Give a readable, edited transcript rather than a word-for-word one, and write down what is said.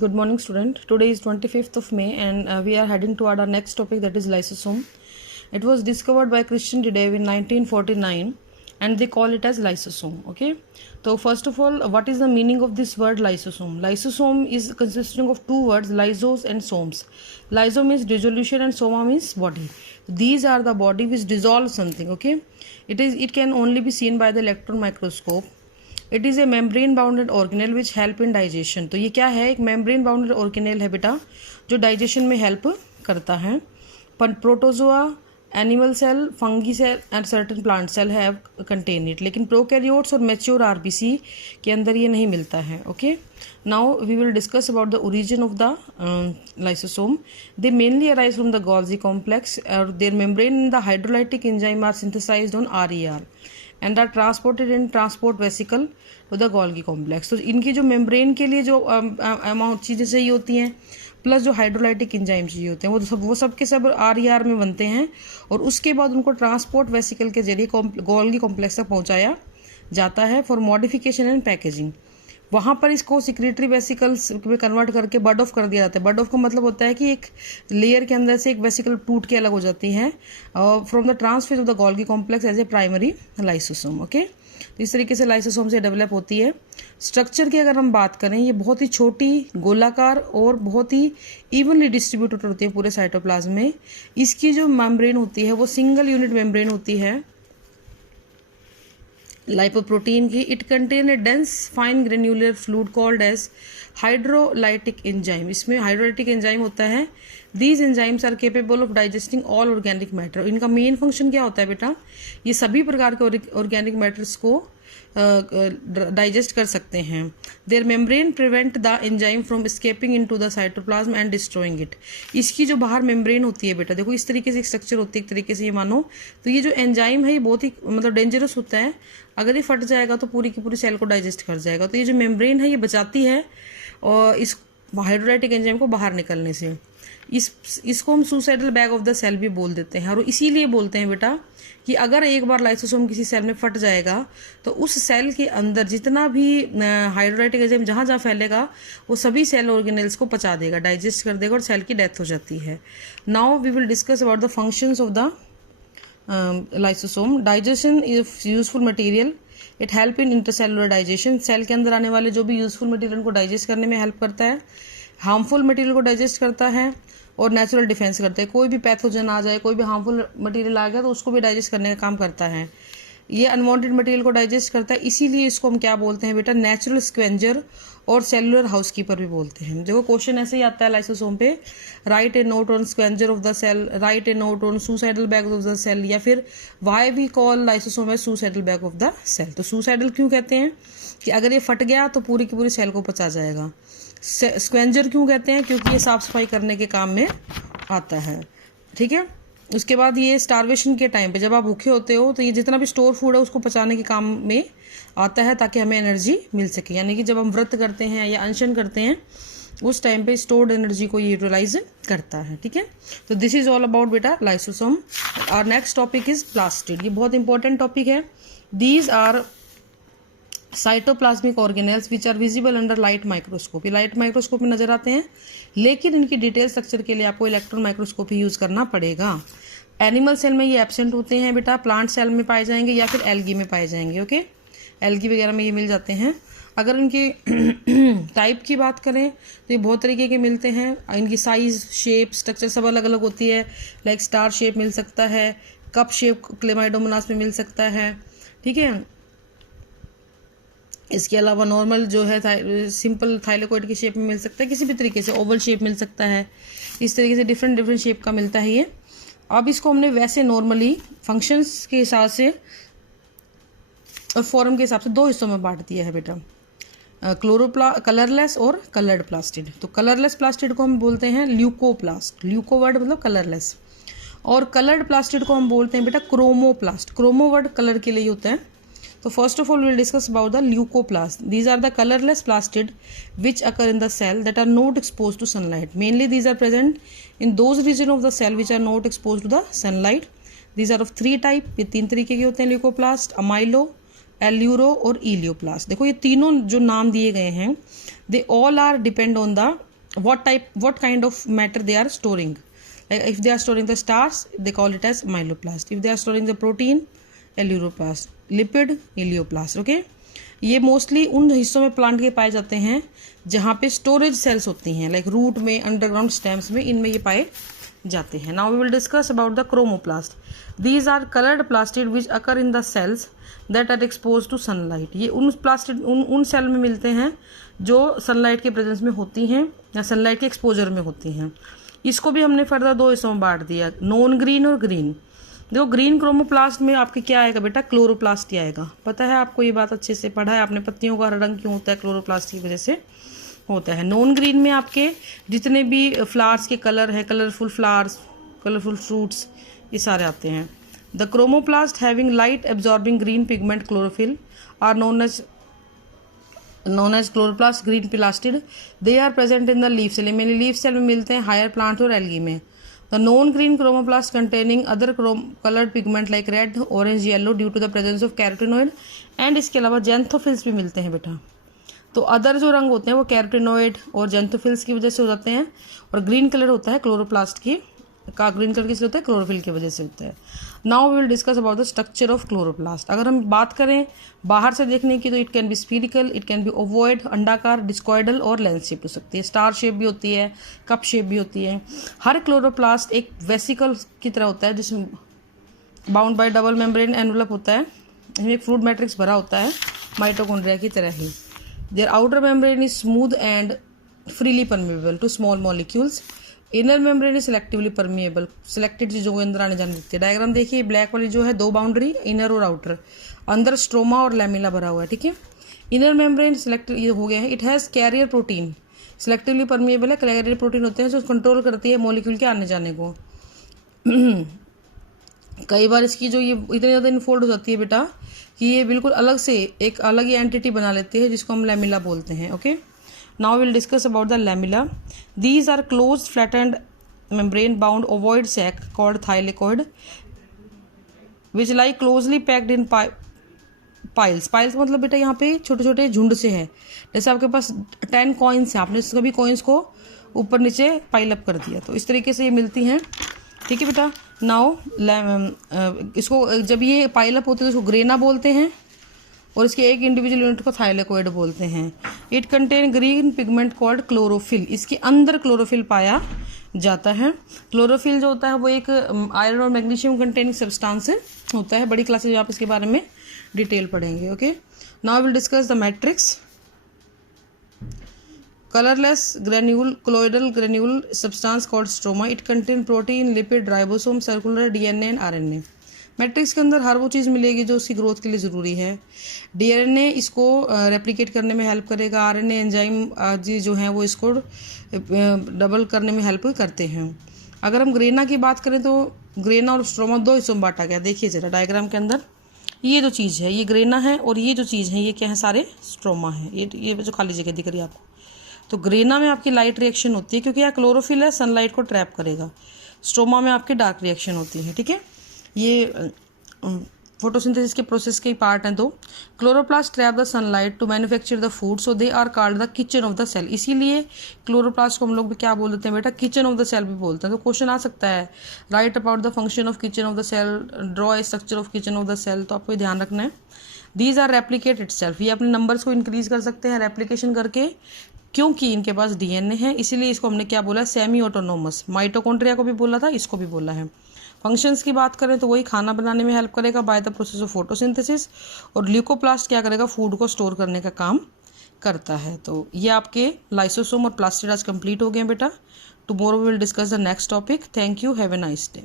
Good morning, student. Today is 25th of May, and we are heading toward our next topic, that is lysosome. It was discovered by Christian Didev in 1949, and they call it as lysosome. Okay. So first of all, what is the meaning of this word lysosome? Lysosome is consisting of two words, lysos and somes. Lyso means dissolution and soma means body. These are the body which dissolve something. Okay. It can only be seen by the electron microscope. It is a membrane bounded organelle which help in digestion. तो ये क्या है? एक membrane bounded organelle है बेटा, जो digestion में help करता है. Protozoa, animal cell, fungi cell and certain plant cell have contain it. लेकिन प्रोकैरियोट्स और मैच्योर आरबीसी के अंदर ये नहीं मिलता है. Okay, now we will discuss about the origin of the lysosome. They mainly arise from the Golgi complex और their membrane in the hydrolytic enzyme are synthesized on RER and are transported in transport vesicle to the Golgi complex. तो इनकी जो membrane के लिए जो amount चीज़ें चाहिए होती हैं, प्लस जो हाइड्रोलाइटिक एंजाइम चाहिए होते हैं, वो सब के सब RER में बनते हैं और उसके बाद उनको ट्रांसपोर्ट वेसिकल के जरिए गोल्गी कॉम्प्लेक्स तक पहुंचाया जाता है फॉर मॉडिफिकेशन एंड पैकेजिंग. वहाँ पर इसको सिक्रेटरी वेसिकल्स में कन्वर्ट करके बर्ड ऑफ कर दिया जाता है. बर्ड ऑफ का मतलब होता है कि एक लेयर के अंदर से एक वेसिकल टूट के अलग हो जाती है from the trans face of the Golgi complex as a primary lysosome. Okay, तो इस तरीके से लाइसोसोम से डेवलप होती है. स्ट्रक्चर की अगर हम बात करें, ये बहुत ही छोटी, गोलाकार और बहुत ही इवनली डिस्ट्रीब्यूटेड होती है पूरे साइटोप्लाज्म में. इसकी जो मेम्ब्रेन होती है वो सिंगल यूनिट मेम्ब्रेन होती है लाइपोप्रोटीन की. It contain a dense fine granular fluid called as hydrolytic enzyme. इसमें हाइड्रोलाइटिक एंजाइम होता है. These enzymes are capable of digesting all organic matter. इनका मेन फंक्शन क्या होता है बेटा? ये सभी प्रकार के ऑर्गेनिक मैटर्स को डाइजेस्ट कर सकते हैं. Their membrane prevent the enzyme from escaping into the cytoplasm and destroying it. इसकी जो बाहर मेम्ब्रेन होती है बेटा, देखो इस तरीके से एक स्ट्रक्चर होती है, एक तरीके से ये मानो. तो ये जो एंजाइम है ये बहुत ही मतलब डेंजरस होता है. अगर ये फट जाएगा तो पूरी की पूरी सेल को डाइजेस्ट कर जाएगा. तो ये जो मेम्ब्रेन है ये बचाती है और इस हाइड्रोलाइटिक एंजाइम को बाहर निकलने से. इसको हम suicidal bag of the cell भी बोल देते हैं. और इसीलिए बोलते हैं बेटा कि अगर एक बार लाइसोसोम किसी सेल में फट जाएगा तो उस सेल के अंदर जितना भी हाइड्रोलाइटिक एंजाइम जहाँ जहाँ फैलेगा वो सभी सेल ऑर्गेनेल्स को पचा देगा, डाइजेस्ट कर देगा और सेल की डेथ हो जाती है. Now we will discuss about the functions of the lysosome. Digestion is useful material. It help in intercellular digestion. Cell के अंदर आने वाले जो भी यूजफुल मटेरियल को डाइजेस्ट करने में हेल्प करता है. हार्मफुल मटेरियल को डाइजेस्ट करता है और नेचुरल डिफेंस करता है. कोई भी पैथोजन आ जाए, कोई भी हार्मफुल मटेरियल आ गया तो उसको भी डाइजेस्ट करने का काम करता है. ये अनवांटेड मटेरियल को डाइजेस्ट करता है. इसीलिए इसको हम क्या बोलते हैं बेटा? नेचुरल स्क्वेंजर और सेलुलर हाउसकीपर भी बोलते हैं. देखो क्वेश्चन ऐसे ही आता है लाइसोसोम पे, write a note on scavenger of the cell, write a note on suicidal bag of the cell, या फिर why we call lysosome as suicidal bag of the cell. तो सुसाइडल क्यों कहते हैं? कि अगर ये फट गया तो पूरी की पूरी सेल को पचा जाएगा. स्क्वेंजर क्यों कहते हैं? क्योंकि ये साफ सफाई करने के काम में आता है. ठीक है. उसके बाद ये स्टारवेशन के टाइम पे जब आप भूखे होते हो तो ये जितना भी स्टोर फूड है उसको पचाने के काम में आता है ताकि हमें एनर्जी मिल सके. यानी कि जब हम व्रत करते हैं या अनशन करते हैं उस टाइम पे स्टोर्ड एनर्जी को ये यूटिलाइज करता है. ठीक है. तो दिस इज ऑल अबाउट बेटा lysosome. Our next topic is plastid. ये बहुत इंपॉर्टेंट टॉपिक है. These are cytoplasmic organelles which are visible under light microscope. ये लाइट माइक्रोस्कोप में नजर आते हैं, लेकिन इनकी डिटेल स्ट्रक्चर के लिए आपको इलेक्ट्रॉन माइक्रोस्कोप ही यूज करना पड़ेगा. एनिमल सेल में ये एब्सेंट होते हैं बेटा, प्लांट सेल में पाए जाएंगे या फिर एल्गी में पाए जाएंगे. ओके, एल्गी वगैरह में ये मिल जाते हैं. अगर इनके टाइप की बात करें तो ये बहुत तरीके के मिलते हैं. इनकी साइज, शेप, स्ट्रक्चर सब अलग अलग होती है. लाइक स्टार शेप मिल सकता है, कप शेप क्लेमाइडोमोनास में मिल सकता है. ठीक है. इसके अलावा नॉर्मल जो है सिंपल थाइलेकोइड की शेप में मिल सकता है, किसी भी तरीके से ओवल शेप मिल सकता है. इस तरीके से डिफरेंट शेप का मिलता है ये. अब इसको हमने वैसे नॉर्मली फंक्शंस के हिसाब से और फॉर्म के हिसाब से दो हिस्सों में बांट दिया है बेटा, कलरलेस और कलर्ड प्लास्टिड. तो कलरलेस प्लास्टिड को हम बोलते हैं ल्यूकोप्लास्ट. ल्यूको वर्ड मतलब कलरलेस. और कलर्ड प्लास्टिड को हम बोलते हैं बेटा क्रोमोप्लास्ट. क्रोमो वर्ड कलर के लिए होता है. So first of all, we'll discuss about the leucoplast. These are the colorless plastid which occur in the cell that are not exposed to sunlight. Mainly these are present in those regions of the cell which are not exposed to the sunlight. These are of three type. ये तीन तरीके के होते हैं leucoplast, अमाइलो, एल्यूरो और elaioplast. देखो ये तीनों जो नाम दिए गए हैं they all are depend on the what kind of matter they are storing. Like if they are storing the stars, they call it as myeloblast. If they are storing the protein, eleuroplast. Lipid, elioplast. Okay, ये mostly उन हिस्सों में plant के पाए जाते हैं जहाँ पे स्टोरेज सेल्स होती हैं, लाइक रूट में, अंडरग्राउंड स्टेम्स में, इनमें ये पाए जाते हैं. Now we will discuss about the chromoplast. These are coloured plastid which occur in the cells that are expose to sunlight. ये उन प्लास्टिड उन सेल में मिलते हैं जो सनलाइट के प्रेजेंस में होती हैं या सनलाइट के एक्सपोजर में होती हैं. इसको भी हमने फर्दर दो हिस्सों में बांट दिया, नॉन ग्रीन और ग्रीन. देखो ग्रीन क्रोमोप्लास्ट में आपके क्या आएगा बेटा, क्लोरोप्लास्ट ही आएगा. पता है आपको, ये बात अच्छे से पढ़ा है आपने. पत्तियों का रंग क्यों होता है, क्लोरोप्लास्ट की वजह से होता है. नॉन ग्रीन में आपके जितने भी फ्लावर्स के कलर है, कलरफुल फ्लावर्स, कलरफुल फ्रूट्स, ये सारे आते हैं. The chromoplast having light absorbing green pigment chlorophyll are known as chloroplast green plastid. They are present in the leaf cell. Mainly leaf cell में मिलते हैं, हायर प्लांट और algae में. The non green chromoplast containing other coloured pigment like red, orange, yellow due to the presence of carotenoid. And इसके अलावा xanthophylls भी मिलते हैं बेटा. तो अदर जो रंग होते हैं वो कैरोटिनॉइड और जेंथोफिल्स की वजह से हो जाते हैं. और ग्रीन कलर होता है क्लोरोप्लास्ट की का, ग्रीन कलर किसलिए होता है, क्लोरोफिल की वजह से होता है. Now we will discuss about the structure of chloroplast. अगर हम बात करें बाहर से देखने की तो it can be spherical, it can be ovoid, अंडाकार, डिस्कॉइडल और लेंस शेप हो सकती है. स्टार शेप भी होती है, कप शेप भी होती है. हर क्लोरोप्लास्ट एक वेसिकल की तरह होता है जिसमें bound by double membrane envelope होता है. इसमें एक फ्लूइड मैट्रिक्स भरा होता है माइटोकॉन्ड्रिया की तरह ही. Their outer membrane is smooth and freely permeable to small molecules. Inner membrane is selectively permeable. Selected चीज़ों को अंदर आने जाने देती है. डायग्राम देखिए, ब्लैक वाली जो है दो बाउंड्री, इनर और आउटर. अंदर स्ट्रोमा और लैमिला भरा हुआ है. ठीक है, इनर मेम्ब्रेन सिलेक्टिव ये हो गया है. It has carrier protein, selectively permeable है. कैरियर प्रोटीन होते हैं जो कंट्रोल करती है मॉलिक्यूल के आने जाने को. कई बार इसकी जो ये इतनी ज़्यादा इनफोल्ड हो जाती है बेटा कि ये बिल्कुल अलग से एक अलग ही एंटिटी बना लेती है जिसको हम लैमिला बोलते हैं. Okay, now we'll discuss about the lamella. These are closed flattened membrane bound ovoid sac called thylakoid which lie closely packed in piles. piles मतलब बेटा यहाँ पे छोटे छोटे झुंड से है. जैसे आपके पास 10 कॉइन्स हैं, आपने सभी कॉइन्स को ऊपर नीचे पाइल अप कर दिया, तो इस तरीके से ये मिलती हैं. ठीक है बेटा. नाउ इसको जब ये पाइल अप होते हैं तो इसको ग्रेना बोलते हैं और इसके एक इंडिविजुअल यूनिट को थाइलेकोइड बोलते हैं. It contain green pigment called chlorophyll. इसके अंदर क्लोरोफिल पाया जाता है. क्लोरोफिल जो होता है वो एक आयरन और मैग्नीशियम कंटेनिंग सब्सटेंस होता है. बड़ी क्लासेज आप इसके बारे में डिटेल पढ़ेंगे. Okay, now will discuss the matrix. colorless granule colloidal granule substance called stroma. It contain protein, lipid, ribosome, circular DNA and RNA. Matrix के अंदर हर वो चीज़ मिलेगी जो उसकी ग्रोथ के लिए ज़रूरी है. डीएनए इसको रेप्लिकेट करने में हेल्प करेगा. आरएनए एंजाइम जी जो हैं वो इसको डबल करने में हेल्प करते हैं. अगर हम ग्रेना की बात करें तो ग्रेना और स्ट्रोमा दो हिस्सों में बांटा गया. देखिए ज़रा डायग्राम के अंदर ये जो चीज़ है ये ग्रेना है और ये जो चीज़ है ये क्या है, सारे स्ट्रोमा है. ये जो खाली जगह दिख रही है आपको, तो ग्रेना में आपकी लाइट रिएक्शन होती है क्योंकि यहाँ क्लोरोफिल है, सनलाइट को ट्रैप करेगा. स्ट्रोमा में आपकी डार्क रिएक्शन होती है. ठीक है, ये फोटोसिंथेसिस के प्रोसेस के पार्ट हैं. तो chloroplast trap the sunlight to manufacture the food, so they are called the kitchen of the cell. इसीलिए क्लोरोप्लास्ट को हम लोग भी क्या बोल देते हैं बेटा, किचन ऑफ द सेल भी बोलते हैं. तो क्वेश्चन आ सकता है, write about the function of kitchen of the cell, draw a structure of kitchen of the cell. तो आपको ध्यान रखना है. These are replicate itself. ये अपने नंबर्स को इंक्रीज कर सकते हैं रेप्लिकेशन करके, क्योंकि इनके पास डीएनए है. इसीलिए इसको हमने क्या बोला, सेमी ऑटोनोमस. माइटोकॉन्ड्रिया को भी बोला था, इसको भी बोला है. फंक्शंस की बात करें तो वही खाना बनाने में हेल्प करेगा by the process of photosynthesis. और ल्यूकोप्लास्ट क्या करेगा, फूड को स्टोर करने का काम करता है. तो ये आपके लाइसोसोम और प्लास्टिड आज कंप्लीट हो गए बेटा. Tomorrow we will discuss the next topic. Thank you, have a nice day.